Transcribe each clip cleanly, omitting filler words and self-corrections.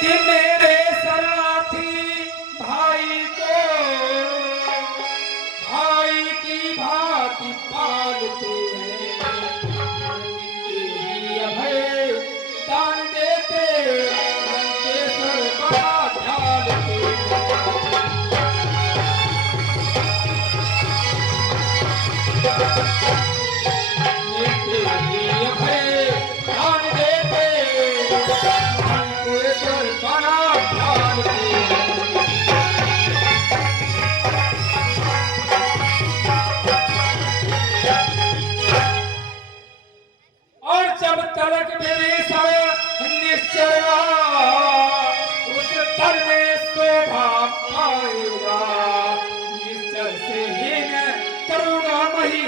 कि मेरे शरणार्थी भाई को भाई की भांति पालते हैं, यही अभय दान देते लंकेश्वर बड़ा ढालते तलक विभीषण निश्चय उस तल में शोभा पाएगा, निश्चय से हीन करुणामयी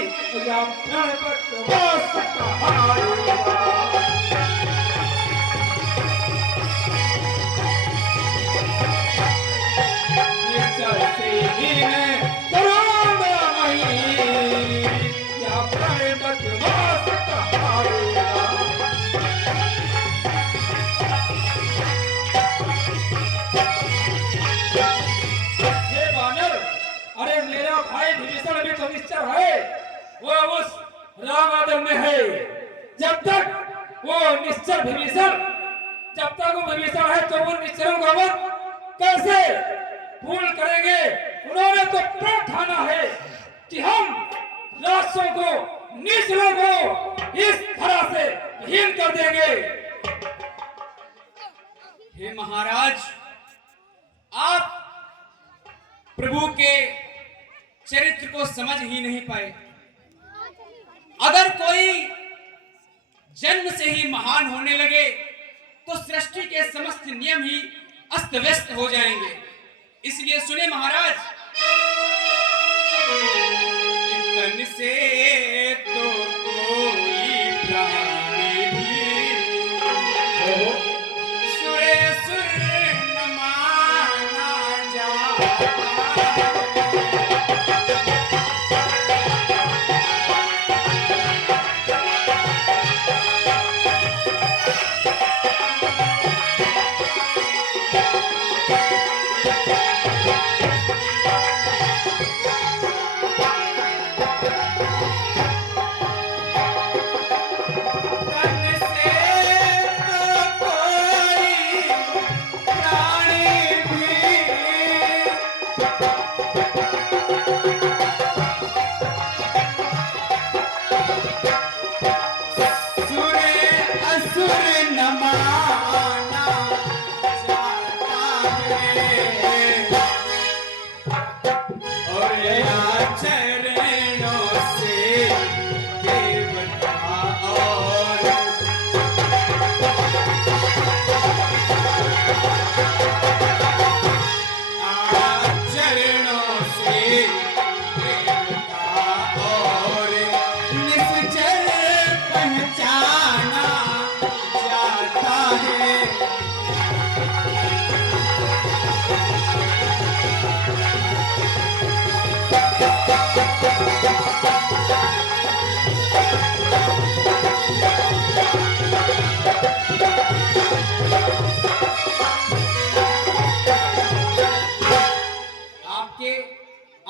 या प्रणवत वास कहाएगा। निश्चय से हीन करुणामयी या प्रणवत वास कहाएगा। भाई विभीषण भी तो निश्चर है, वो उस रामादल में है। जब तक वो निश्चर विभीषण, जब तक वो विभीषण है तो वो निश्चरों का वध कैसे पूर्ण करेंगे। उन्होंने तो प्रण ठाना है कि हम राक्षसों को, निश्चरों को इस धरा से हीन कर देंगे। हे महाराज, आप प्रभु के चरित्र को समझ ही नहीं पाए। अगर कोई जन्म से ही महान होने लगे तो सृष्टि के समस्त नियम ही अस्त व्यस्त हो जाएंगे। इसलिए सुने महाराज, तन से तो कोई प्राणी भी सुरे सुर न माना जाता।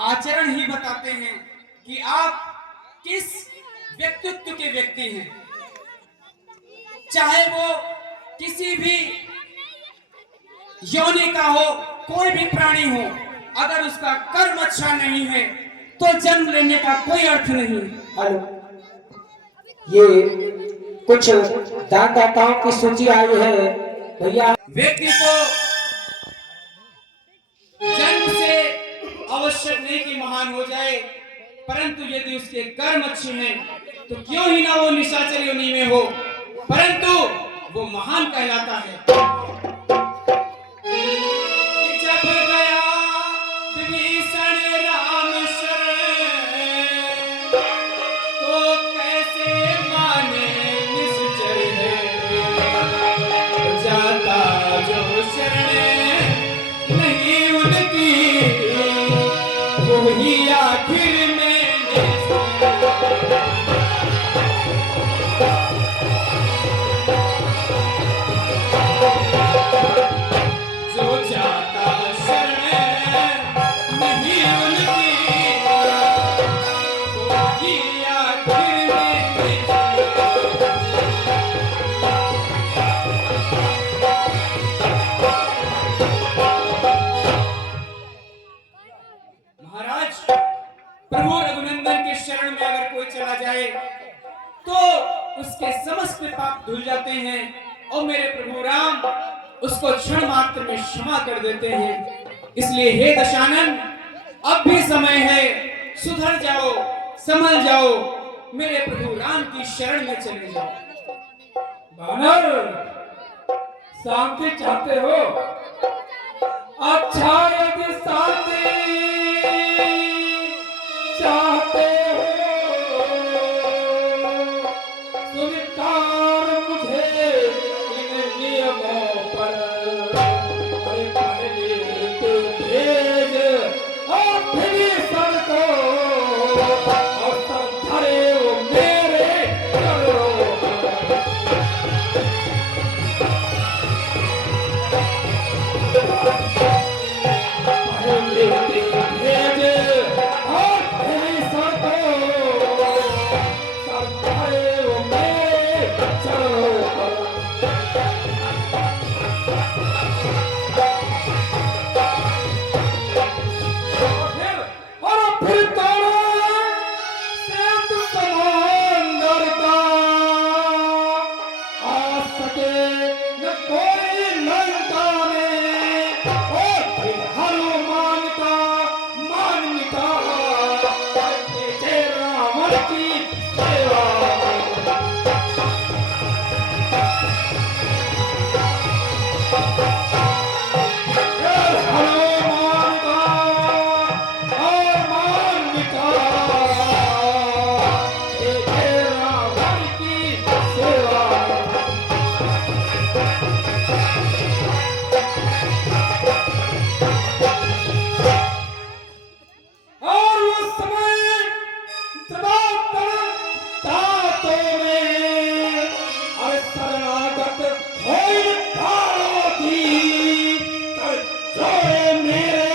आचरण ही बताते हैं कि आप किस व्यक्तित्व के व्यक्ति हैं। चाहे वो किसी भी योनि का हो, कोई भी प्राणी हो, अगर उसका कर्म अच्छा नहीं है तो जन्म लेने का कोई अर्थ नहीं। हेलो, ये कुछ दानदाताओं की सूची आई है भैया। व्यक्ति को जन्म से आवश्यक नहीं कि महान हो जाए, परंतु यदि उसके कर्म अच्छे हैं तो क्यों ही ना वो निशाचर योनि में हो, परंतु वो महान कहलाता है। जब गया विभीषण राम शरण, तो कैसे माने निश्चर है, जाता जो शरण नहीं उनकी, वही आखिर में उसके समस्त पाप धुल जाते हैं और मेरे प्रभु राम उसको क्षण मात्र में क्षमा कर देते हैं। इसलिए हे दशानन, अब भी समय है, सुधर जाओ, संभल जाओ, मेरे प्रभु राम की शरण में चले जाओ। बानर, शांति चाहते हो? अच्छा, यदि शांति चाहते हो स्वीकार मुझे इन नियमों पर। अरे पहले तो भेज और विभीषण को और सब धरे वो मेरे चरणों पर। पहले तो भेज और विभीषण को सब धरे वो मेरे चरणों पर। और फिर तोड़ो सेतु समंदर का, आ सके न कोई लंका में। और फिर हनुमान का मान मिटा, जय रावण की सेवा। हनुमान का और मान मिटा, जय रावण की सेवा। और उस समय तातों में अरे शरणागत होई भाड़ों की, कर जोड़े मेरे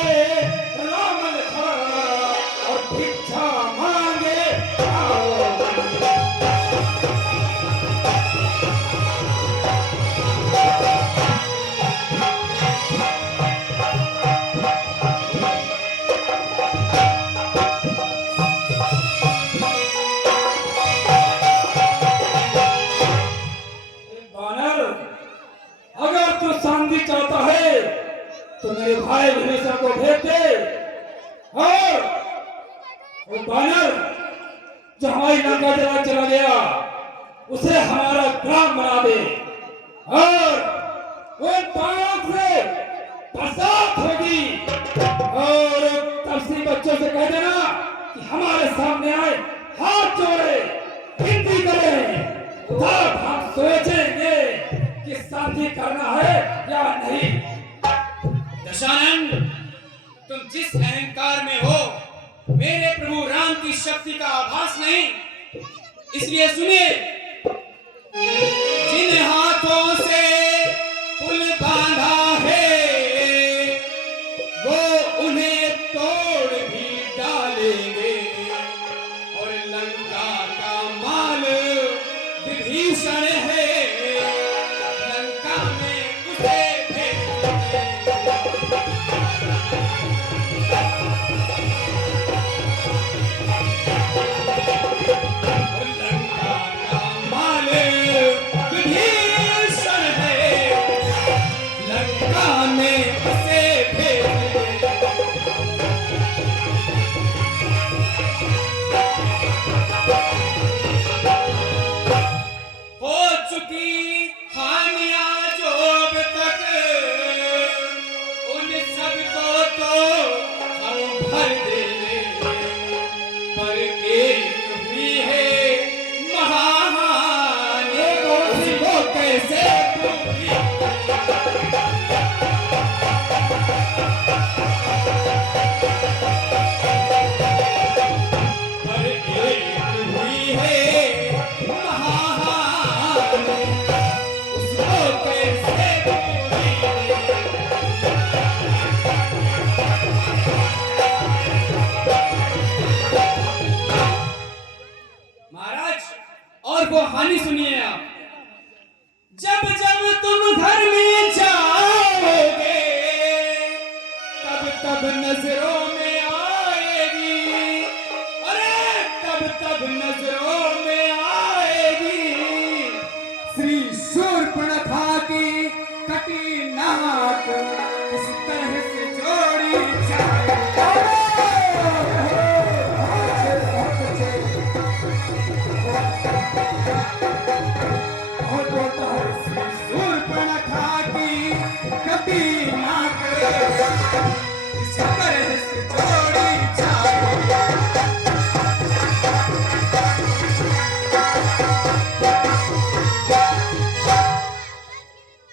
राम लखन और भिक्षा मांगे भाड़ों की। बानर, अगर तू शांति चाहता है तो मेरे भाई विभीषण को भेज दे, और वो बानर जो हमारी लंका जला चला गया उसे हमारा ग्राम बना दे, और वो बाणों से बरसात होगी। और तपसी बच्चों से कह देना कि हमारे सामने आए, हाथ जोड़े, विनती करें, तब हम सोचेंगे कि शांति करना है या नहीं। दशानन, तुम जिस अहंकार में हो, मेरे प्रभु राम की शक्ति का आभास नहीं। इसलिए सुनिए, जिन हाथों से पुल बांधा है वो उन्हें तोड़ भी डालेंगे, और लंका का माल विभीषण है, लंका में उसे भेजेंगे। और लंका का माल विभीषण है, नाक किस तरह से जोड़ी जाए। शूर्पणखा की कटी नाक किस तरह से जोड़ी जाए।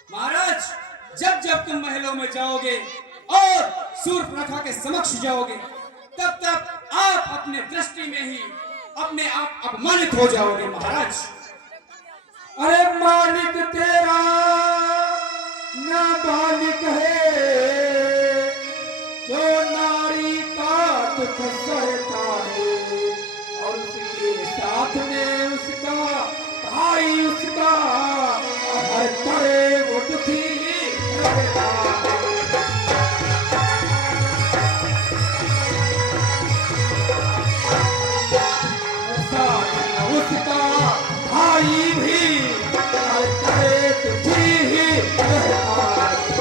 महाराज, जब जब तुम महलों में जाओगे और शूर्पणखा के समक्ष जाओगे, तब तब आप अपने दृष्टि में ही अपने आप अपमानित हो जाओगे। महाराज, अरे मालिक तेरा ना बालिक है, जो नारी का दुख सहता है और उसके साथ में उसका भाई उसका हर तरह वो दुखी रहता है। साथ में उसका भाई भी हर तरह दुखी ही रहता है।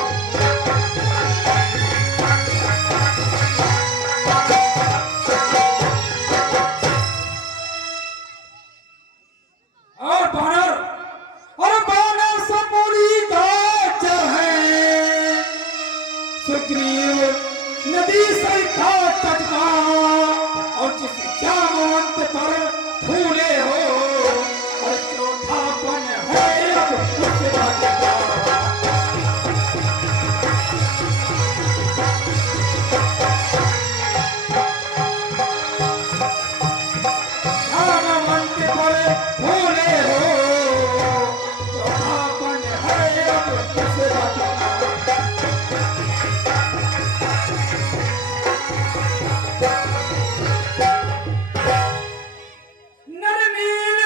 और बानर समूरी गाजर है, सुग्रीव नदी सरिता तट का, और जिस जामवंत पर फूले हो, और चौथापन है अब उस बात का। जामवंत पर फूले हो, चौथापन है अब उस बात का। नरनील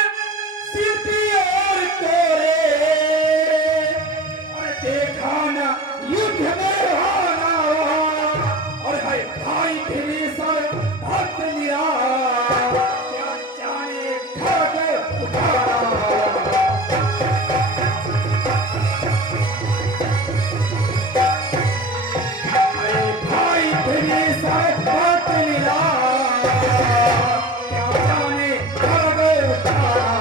शिल्पी और तोरे, और देखा न युद्ध में हारा, और है भाई विभीषण भक्त लिया, क्या जाने खग उतारा। अरे भाई विभीषण भक्त लिया, क्या जाने खग उतारा।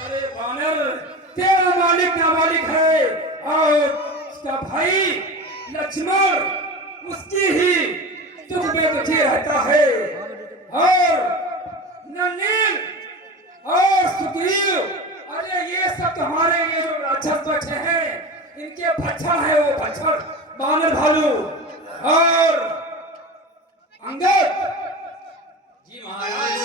अरे वानर, तेरा मालिक नाबालिग है और उसका भाई लक्ष्मण उसकी ही दुख में दुखी रहता है, और नलिन और सुग्रीव, अरे ये सब तुम्हारे ये जो राक्षस बच्चे हैं, इनके भक्षण है वो भक्षण, बानर भालू और अंगद। जी महाराज,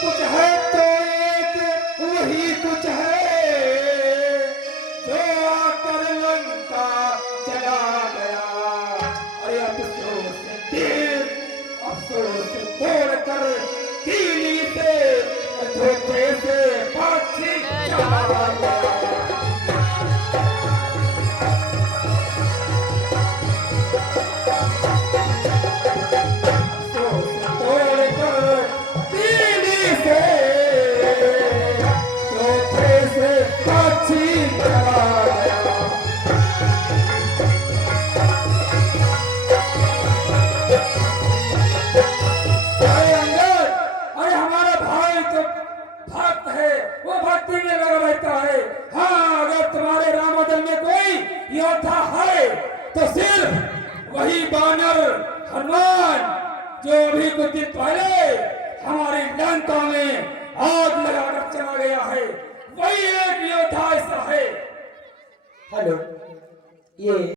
कुछ है तो एक वही कुछ है, जो आकर लंका चला गया। अरे अफसोस तोड़ कर कीली से धोखे से पक्षी चला गया। अफसोस तोड़ कर कीली से धोखे से पक्षी चला गया। अरे अंगद, अरे हमारा भाई तो भक्त है, वो भक्ति में लगा रहता है। हाँ, अगर तुम्हारे रामदल में कोई योद्धा है तो सिर्फ वही बानर हनुमान, जो अभी कुछ दिन पहले हमारी लंका में आग लगाकर चला गया है, वही एक योद्धा ऐसा है। हेलो, ये